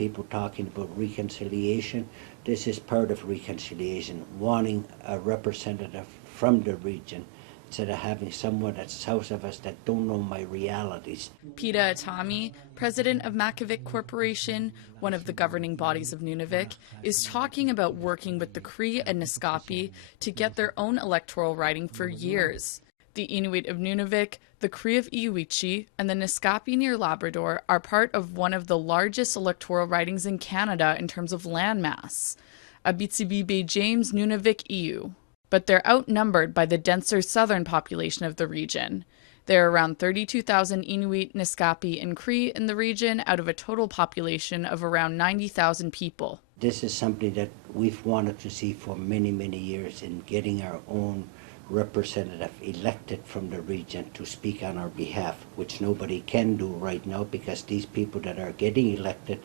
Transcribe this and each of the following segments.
people talking about reconciliation. This is part of reconciliation, wanting a representative from the region instead of having someone that's south of us that don't know my realities. Peta Atami, president of Makivik Corporation, one of the governing bodies of Nunavik, is talking about working with the Cree and Naskapi to get their own electoral riding for years. The Inuit of Nunavik, the Cree of Iwichi, and the Naskapi near Labrador are part of one of the largest electoral ridings in Canada in terms of landmass, Abitibi James Nunavik EU. But they're outnumbered by the denser southern population of the region. There are around 32,000 Inuit, Naskapi, and Cree in the region out of a total population of around 90,000 people. This is something that we've wanted to see for many, many years in getting our own representative elected from the region to speak on our behalf, which nobody can do right now because these people that are getting elected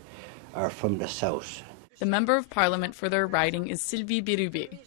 are from the south. The member of parliament for their riding is Sylvie Bérubé.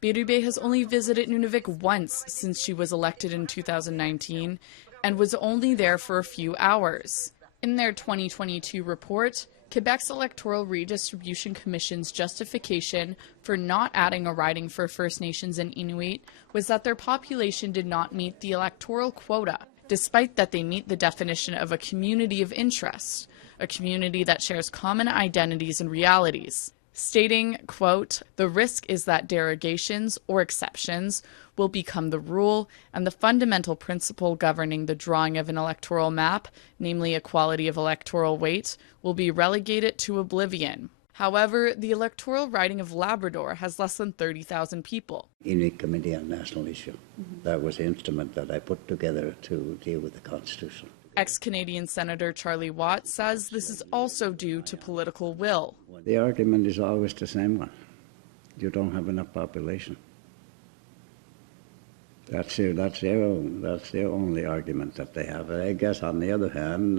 Bérubé has only visited Nunavik once since she was elected in 2019 and was only there for a few hours. In their 2022 report, Quebec's Electoral Redistribution Commission's justification for not adding a riding for First Nations and Inuit was that their population did not meet the electoral quota, despite that they meet the definition of a community of interest, a community that shares common identities and realities, stating, quote, "The risk is that derogations or exceptions will become the rule, and the fundamental principle governing the drawing of an electoral map, namely equality of electoral weight, will be relegated to oblivion." However, the electoral riding of Labrador has less than 30,000 people. Inuit Committee on National Issue. That was the instrument that I put together to deal with the Constitution. Ex-Canadian Senator Charlie Watt says this is also due to political will. The argument is always the same one. You don't have enough population. That's their only argument that they have. I guess on the other hand,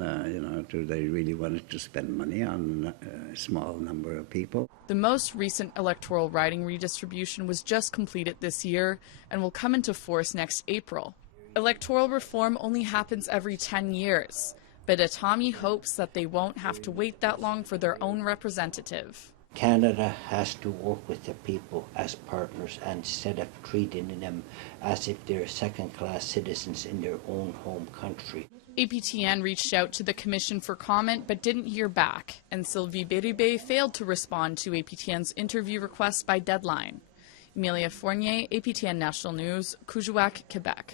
do they really want to spend money on a small number of people? The most recent electoral riding redistribution was just completed this year and will come into force next April. Electoral reform only happens every 10 years, but Atami hopes that they won't have to wait that long for their own representative. Canada has to work with the people as partners instead of treating them as if they're second-class citizens in their own home country. APTN reached out to the Commission for comment but didn't hear back, and Sylvie Bérubé failed to respond to APTN's interview request by deadline. Emilia Fournier, APTN National News, Kuujjuaq, Quebec.